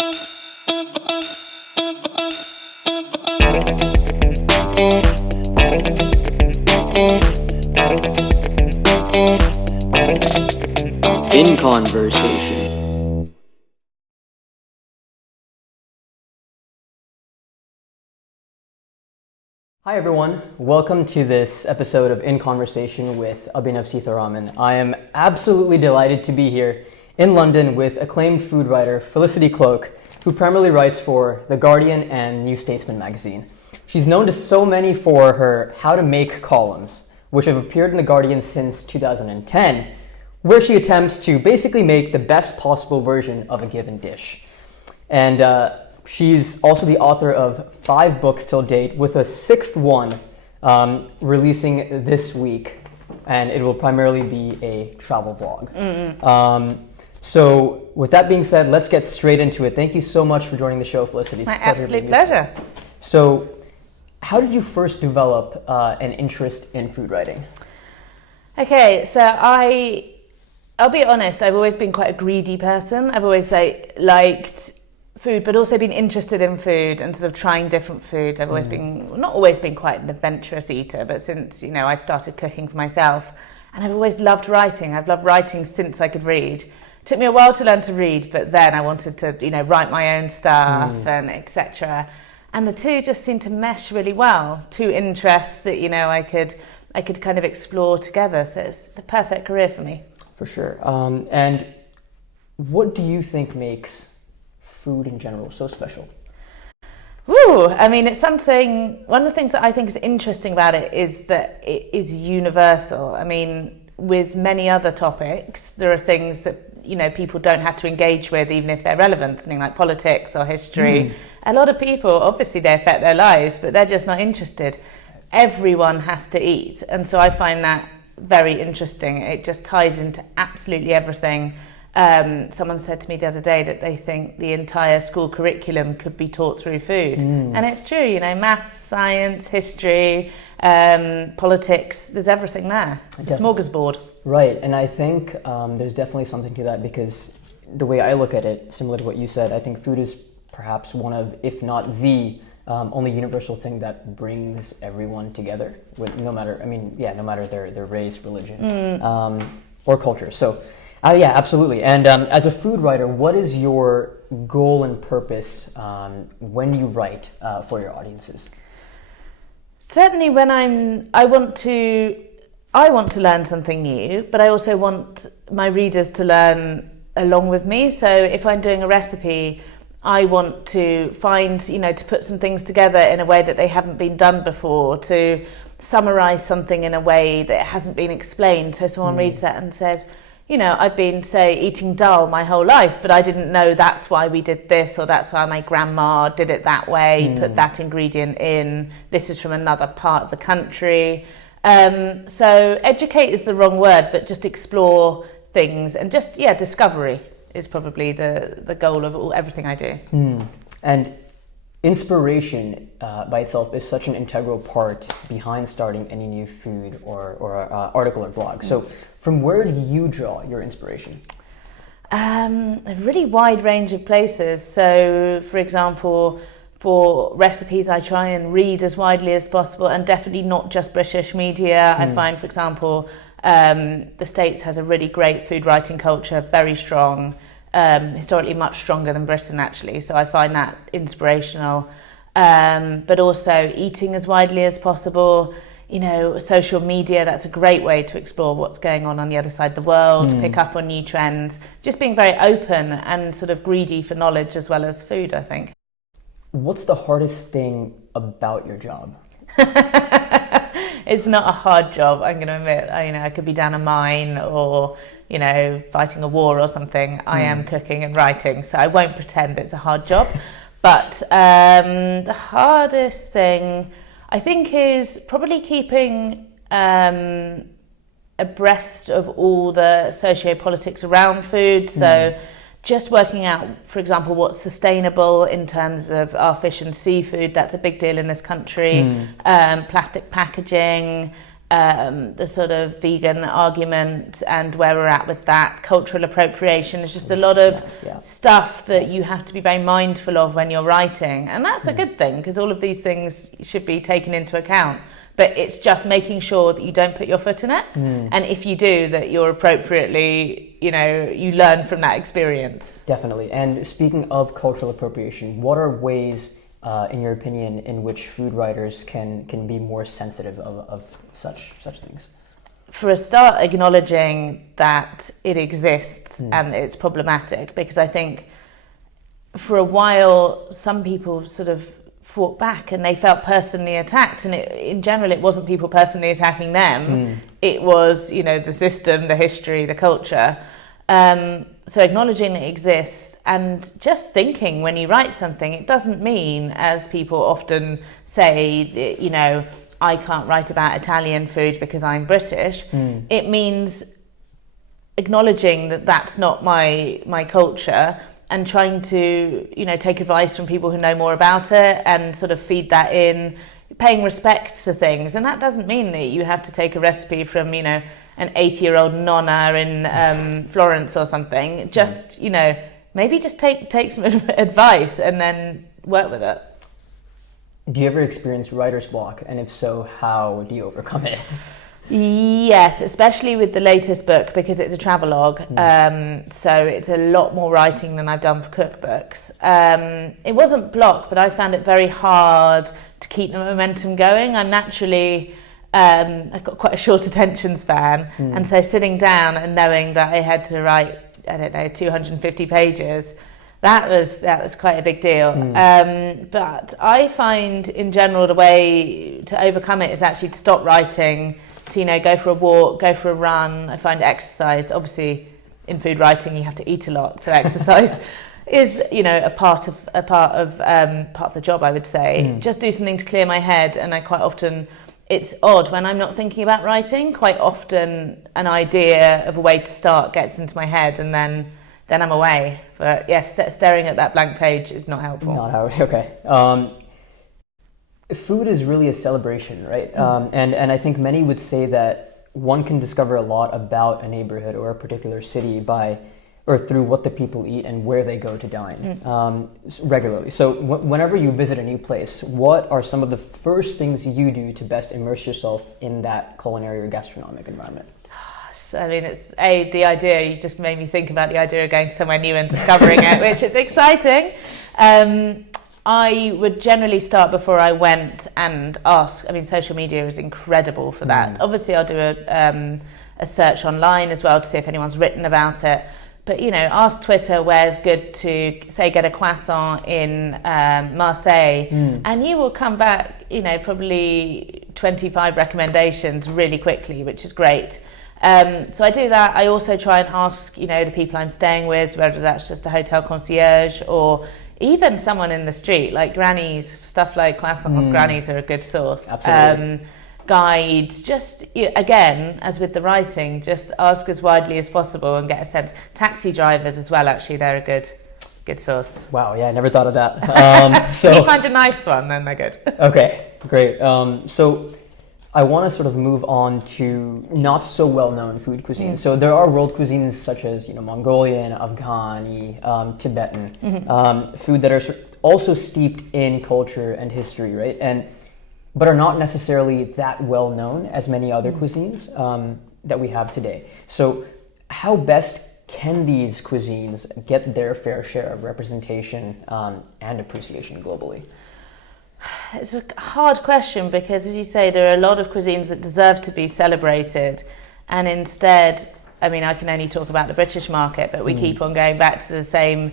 In Conversation. Hi everyone, welcome to this episode of In Conversation with Abhinav Seetharaman. I am absolutely delighted to be here in London with acclaimed food writer Felicity Cloake, who primarily writes for The Guardian and New Statesman magazine. She's known to so many for her How to Make columns, which have appeared in The Guardian since 2010, where she attempts to basically make the best possible version of a given dish. And she's also the author of 5 books till date, with a 6th one releasing this week, and it will primarily be a travel vlog. So with that being said, let's get straight into it. Thank you so much for joining the show, Felicity. My absolute pleasure. So how did you first develop an interest in food writing? Okay, so I'll be honest, I've always been quite a greedy person. I've always liked food, but also been interested in food and sort of trying different foods. I've always been, not always been quite an adventurous eater, but since, I started cooking for myself, and I've always loved writing. I've loved writing since I could read. It took me a while to learn to read, but then I wanted to, write my own stuff and etc. And the two just seemed to mesh really well. 2 interests that, I could kind of explore together. So it's the perfect career for me. For sure. And what do you think makes food in general so special? It's something, one of the things that I think is interesting about it is that it is universal. With many other topics, there are things that, people don't have to engage with, even if they're relevant, something like politics or history. A lot of people, obviously they affect their lives, but they're just not interested. Everyone has to eat. And so I find that very interesting. It just ties into absolutely everything. Someone said to me the other day that they think the entire school curriculum could be taught through food. And it's true, maths, science, history, politics, there's everything there. It's a smorgasbord. Right, and I think there's definitely something to that, because the way I look at it, similar to what you said, I think food is perhaps one of, if not the only universal thing that brings everyone together, no matter their race, religion, or culture. So, yeah, absolutely. And as a food writer, what is your goal and purpose when you write for your audiences? Certainly, when I want to learn something new, but I also want my readers to learn along with me. So, if I'm doing a recipe, I want to find, to put some things together in a way that they haven't been done before, to summarize something in a way that hasn't been explained. So someone reads that and says, I've been, say, eating dal my whole life, but I didn't know that's why we did this, or that's why my grandma did it that way, put that ingredient in, this is from another part of the country. So educate is the wrong word, but just explore things and just, discovery is probably the goal of everything I do. And inspiration by itself is such an integral part behind starting any new food or article or blog. So from where do you draw your inspiration? A really wide range of places. So, for example, for recipes, I try and read as widely as possible, and definitely not just British media. I find, for example, the States has a really great food writing culture, very strong, historically much stronger than Britain, actually. So I find that inspirational. But also eating as widely as possible. Social media, that's a great way to explore what's going on the other side of the world, pick up on new trends, just being very open and sort of greedy for knowledge as well as food, I think. What's the hardest thing about your job? It's not a hard job, I'm going to admit. I could be down a mine or, fighting a war or something. I am cooking and writing, so I won't pretend it's a hard job. But the hardest thing, I think, is probably keeping abreast of all the socio-politics around food. So just working out, for example, what's sustainable in terms of our fish and seafood. That's a big deal in this country. Plastic packaging, the sort of vegan argument and where we're at with that. Cultural appropriation is just a lot of stuff that you have to be very mindful of when you're writing. And that's a good thing, because all of these things should be taken into account. But it's just making sure that you don't put your foot in it. And if you do, that you're appropriately, you learn from that experience. Definitely. And speaking of cultural appropriation, what are ways, in your opinion, in which food writers can be more sensitive of such things? For a start, acknowledging that it exists and it's problematic, because I think for a while some people sort of fought back and they felt personally attacked, and in general it wasn't people personally attacking them, it was the system, the history, the culture. So acknowledging it exists, and just thinking when you write something, it doesn't mean, as people often say, that, I can't write about Italian food because I'm British. It means acknowledging that that's not my culture, and trying to, take advice from people who know more about it and sort of feed that in, paying respect to things. And that doesn't mean that you have to take a recipe from, an 80-year-old nonna in Florence or something. Just, maybe just take some advice and then work with it. Do you ever experience writer's block? And if so, how do you overcome it? Yes, especially with the latest book, because it's a travelogue. So it's a lot more writing than I've done for cookbooks. It wasn't blocked, but I found it very hard to keep the momentum going. I'm naturally, I've got quite a short attention span. And so sitting down and knowing that I had to write, 250 pages, that was quite a big deal. But I find in general the way to overcome it is actually to stop writing, to go for a walk, go for a run. I find exercise, obviously in food writing you have to eat a lot, so exercise is a part of the job, I would say. Just do something to clear my head. And I quite often, it's odd when I'm not thinking about writing, quite often an idea of a way to start gets into my head, and then I'm away. But yes, staring at that blank page is not helpful. Not how, okay. Food is really a celebration, right? And I think many would say that one can discover a lot about a neighborhood or a particular city through what the people eat and where they go to dine regularly. So whenever you visit a new place, what are some of the first things you do to best immerse yourself in that culinary or gastronomic environment? I mean, it's the idea, you just made me think about the idea of going somewhere new and discovering it, which is exciting. I would generally start before I went and ask. I mean, social media is incredible for that. Obviously, I'll do a search online as well to see if anyone's written about it. But, ask Twitter where's good to, say, get a croissant in Marseille, and you will come back, probably 25 recommendations really quickly, which is great. So I do that. I also try and ask, the people I'm staying with, whether that's just a hotel concierge or even someone in the street, like grannies, stuff like croissants. Grannies are a good source. Absolutely. Guides, just, again, as with the writing, just ask as widely as possible and get a sense. Taxi drivers as well, actually, they're a good source. Wow, yeah, I never thought of that. So if you find a nice one, then they're good. Okay, great. So I want to sort of move on to not so well-known food cuisines. So there are world cuisines such as Mongolian, Afghani, Tibetan, food that are also steeped in culture and history, right? But are not necessarily that well-known as many other cuisines that we have today. So how best can these cuisines get their fair share of representation and appreciation globally? It's a hard question because, as you say, there are a lot of cuisines that deserve to be celebrated, and instead, I mean, I can only talk about the British market, but we keep on going back to the same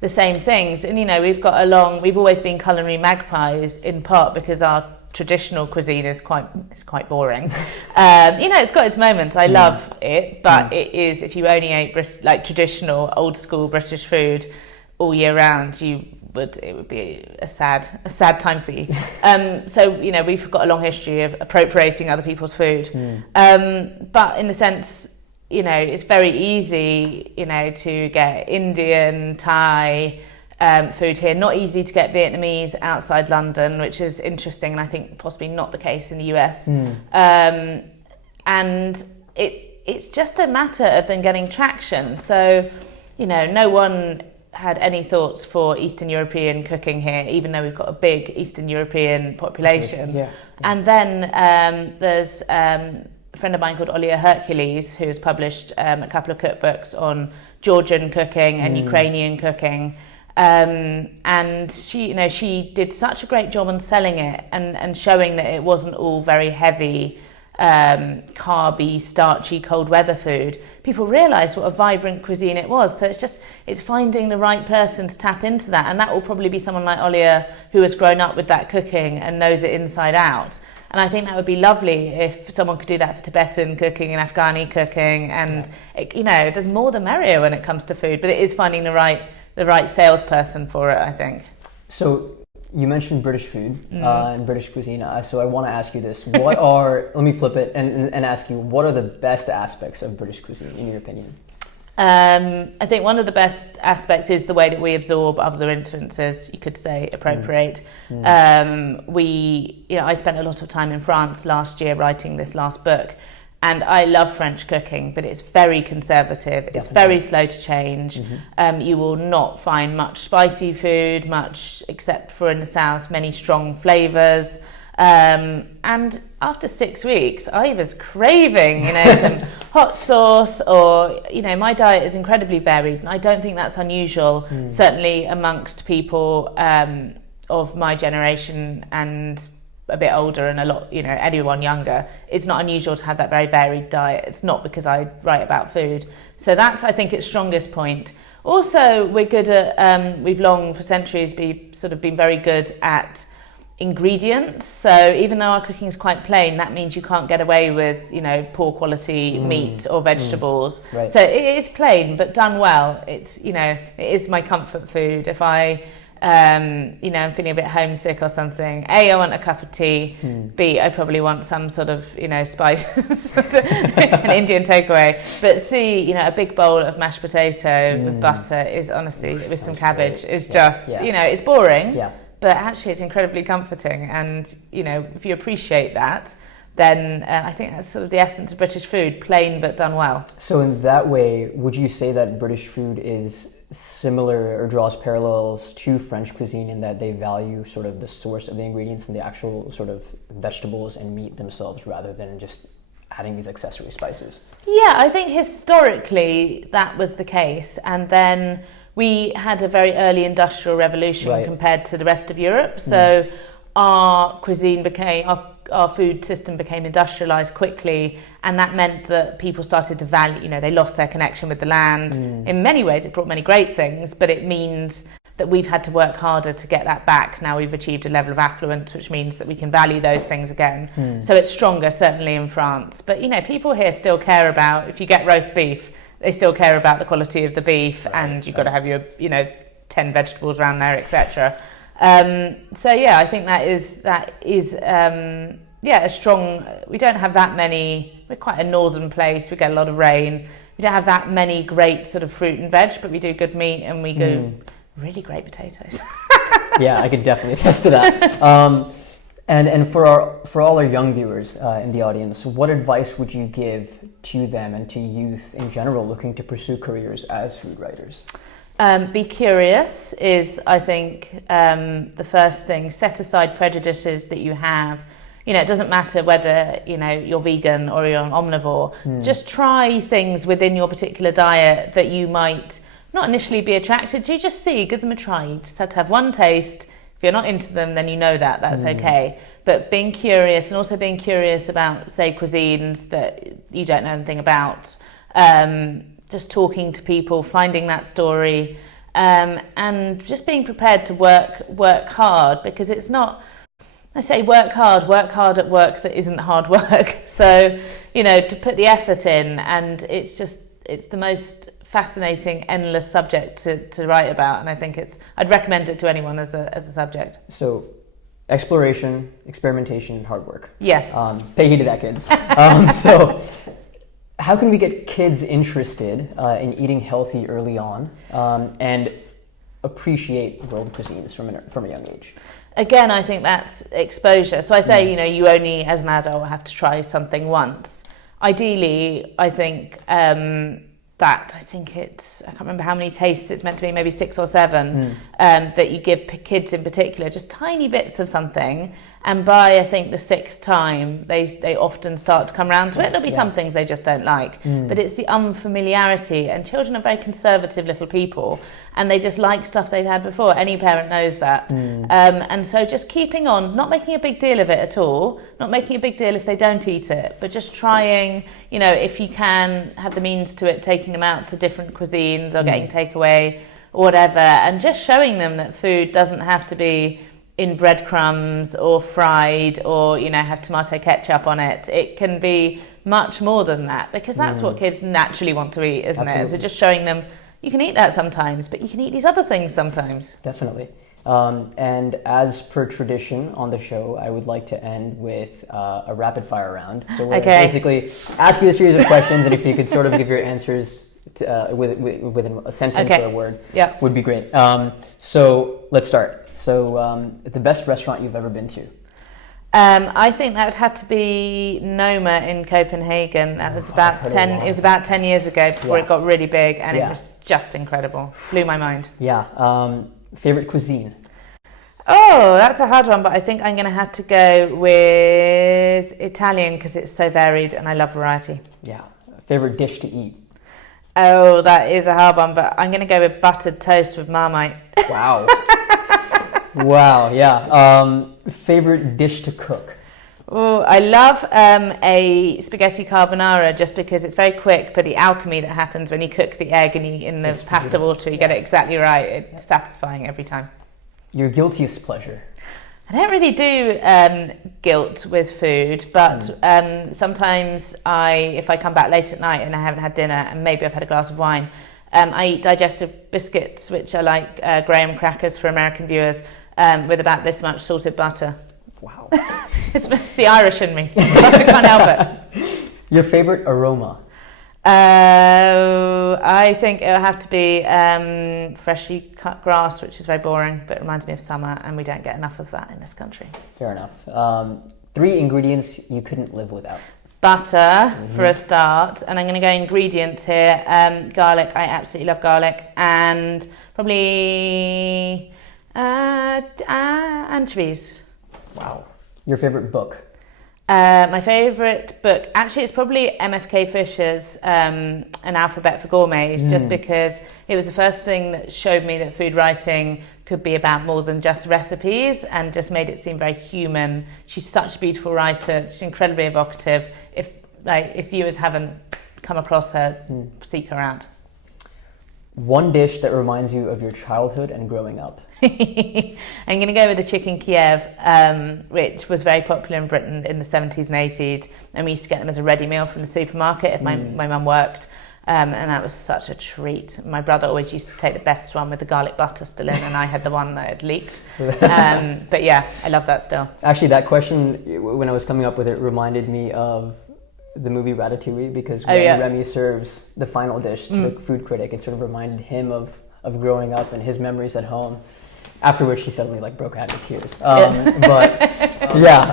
things. And we've always been culinary magpies, in part because our traditional cuisine is quite boring. It's got its moments. I love it, but it is, if you only ate traditional old school British food all year round, it would be a sad time for you. So we've got a long history of appropriating other people's food. But in a sense, it's very easy, to get Indian, Thai, food here. Not easy to get Vietnamese outside London, which is interesting, and I think possibly not the case in the US. And it's just a matter of them getting traction. So, no one had any thoughts for Eastern European cooking here, even though we've got a big Eastern European population. Yeah. And then there's a friend of mine called Olia Hercules, who has published a couple of cookbooks on Georgian cooking and Ukrainian cooking. And she did such a great job on selling it and showing that it wasn't all very heavy, carby, starchy, cold weather food. People realised what a vibrant cuisine it was. So it's finding the right person to tap into that, and that will probably be someone like Olia, who has grown up with that cooking and knows it inside out. And I think that would be lovely if someone could do that for Tibetan cooking and Afghani cooking, and there's more the merrier when it comes to food. But it is finding the right salesperson for it, I think. So you mentioned British food and British cuisine, so I want to ask you this. Let me flip it and ask you, what are the best aspects of British cuisine, in your opinion? I think one of the best aspects is the way that we absorb other influences, you could say, appropriate. I spent a lot of time in France last year writing this last book, and I love French cooking, but it's very conservative. It's very slow to change. You will not find much spicy food, much except for in the south, many strong flavours. And after 6 weeks, I was craving, some hot sauce, or, my diet is incredibly varied. And I don't think that's unusual, certainly amongst people of my generation and a bit older, and a lot, anyone younger. It's not unusual to have that very varied diet. It's not because I write about food. So that's, I think, its strongest point. Also, we're good at, we've long, for centuries, been very good at ingredients. So even though our cooking is quite plain, that means you can't get away with, poor quality meat or vegetables. Right. So it is plain, but done well. It's, it is my comfort food. If I, I'm feeling a bit homesick or something, A, I want a cup of tea. B, I probably want some sort of, spice, an Indian takeaway. But C, a big bowl of mashed potato with butter is honestly, with some cabbage, is just, it's boring. Yeah. But actually, it's incredibly comforting, and if you appreciate that, then I think that's sort of the essence of British food: plain but done well. So, in that way, would you say that British food is similar or draws parallels to French cuisine in that they value sort of the source of the ingredients and the actual sort of vegetables and meat themselves, rather than just adding these accessory spices? Yeah, I think historically that was the case, and then we had a very early industrial revolution compared to the rest of Europe. So our cuisine our food system became industrialized quickly, and that meant that people started to value, they lost their connection with the land. In many ways, it brought many great things, but it means that we've had to work harder to get that back. Now we've achieved a level of affluence, which means that we can value those things again. So it's stronger, certainly in France. But, people here still care about, if you get roast beef, they still care about the quality of the beef, and you've got to have your, 10 vegetables around there, etc. I think that is a strong. We don't have that many. We're quite a northern place. We get a lot of rain. We don't have that many great sort of fruit and veg, but we do good meat, and we do really great potatoes. Yeah, I could definitely attest to that. And for all our young viewers in the audience, what advice would you give to them and to youth in general looking to pursue careers as food writers? Be curious is, I think, the first thing. Set aside prejudices that you have. It doesn't matter whether, you're vegan or you're an omnivore. Just try things within your particular diet that you might not initially be attracted to. Just see, give them a try. You just have to have one taste. If you're not into them, then that's okay. But being curious, and also being curious about, say, cuisines that you don't know anything about, just talking to people, finding that story, and just being prepared to work hard, because it's not, I say work hard at work that isn't hard work. So, to put the effort in, and it's the most fascinating, endless subject to write about, and I think I'd recommend it to anyone as a subject. So, exploration, experimentation, and hard work. Yes. Pay heed to that, kids. So, how can we get kids interested in eating healthy early on? And appreciate world cuisines from a young age? Again, I think that's exposure. So I say, you only, as an adult, have to try something once. Ideally, I think I can't remember how many tastes it's meant to be, maybe 6 or 7, that you give kids in particular, just tiny bits of something. And by, I think, the 6th time, they often start to come around to it. There'll be some things they just don't like, but it's the unfamiliarity. And children are very conservative little people, and they just like stuff they've had before. Any parent knows that. And so just keeping on, not making a big deal of it at all, not making a big deal if they don't eat it, but just trying, if you can have the means to it, taking them out to different cuisines or getting takeaway or whatever, and just showing them that food doesn't have to be in breadcrumbs or fried or have tomato ketchup on it. It can be much more than that, because that's what kids naturally want to eat, isn't it? So just showing them you can eat that sometimes, but you can eat these other things sometimes. Definitely. And as per tradition on the show, I would like to end with a rapid fire round. So we'll basically ask you a series of questions, and if you could sort of give your answers within a sentence or a word, would be great. So let's start. So the best restaurant you've ever been to? I think that would have to be Noma in Copenhagen. That was about 10. It was about 10 years ago before it got really big, and it was just incredible. Blew my mind. Yeah. Favorite cuisine? Oh, that's a hard one, but I think I'm going to have to go with Italian because it's so varied and I love variety. Yeah. Favorite dish to eat? Oh, that is a hard one, but I'm going to go with buttered toast with Marmite. Wow. Wow, yeah. Favorite dish to cook? Oh, I love a spaghetti carbonara just because it's very quick, but the alchemy that happens when you cook the egg and in the pasta water, you get it exactly right. It's satisfying every time. Your guiltiest pleasure? I don't really do guilt with food, but sometimes if I come back late at night and I haven't had dinner and maybe I've had a glass of wine, I eat digestive biscuits, which are like graham crackers for American viewers, with about this much salted butter. Wow. It's the Irish in me. I can't help it. Your favorite aroma? I think it'll have to be freshly cut grass, which is very boring, but it reminds me of summer, and we don't get enough of that in this country. Fair enough. 3 ingredients you couldn't live without? Butter, for a start, and I'm going to go ingredients here. Garlic, I absolutely love garlic, and probably anchovies. Wow. Your favorite book? My favourite book, actually, it's probably MFK Fisher's An Alphabet for Gourmets, just because it was the first thing that showed me that food writing could be about more than just recipes, and just made it seem very human. She's such a beautiful writer. She's incredibly evocative. If viewers haven't come across her, seek her out. One dish that reminds you of your childhood and growing up? I'm going to go with the chicken Kiev, which was very popular in Britain in the 70s and 80s, and we used to get them as a ready meal from the supermarket if my mum worked, and that was such a treat. My brother always used to take the best one with the garlic butter still in, and I had the one that had leaked. But yeah, I love that still. Actually, that question, when I was coming up with it, reminded me of the movie Ratatouille, because when Remy serves the final dish to the food critic, it sort of reminded him of growing up and his memories at home. After which he suddenly broke out into tears.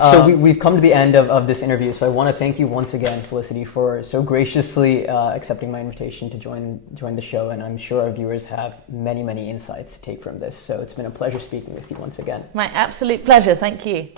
So we've come to the end of this interview. So I want to thank you once again, Felicity, for so graciously accepting my invitation to join the show. And I'm sure our viewers have many, many insights to take from this. So it's been a pleasure speaking with you once again. My absolute pleasure. Thank you.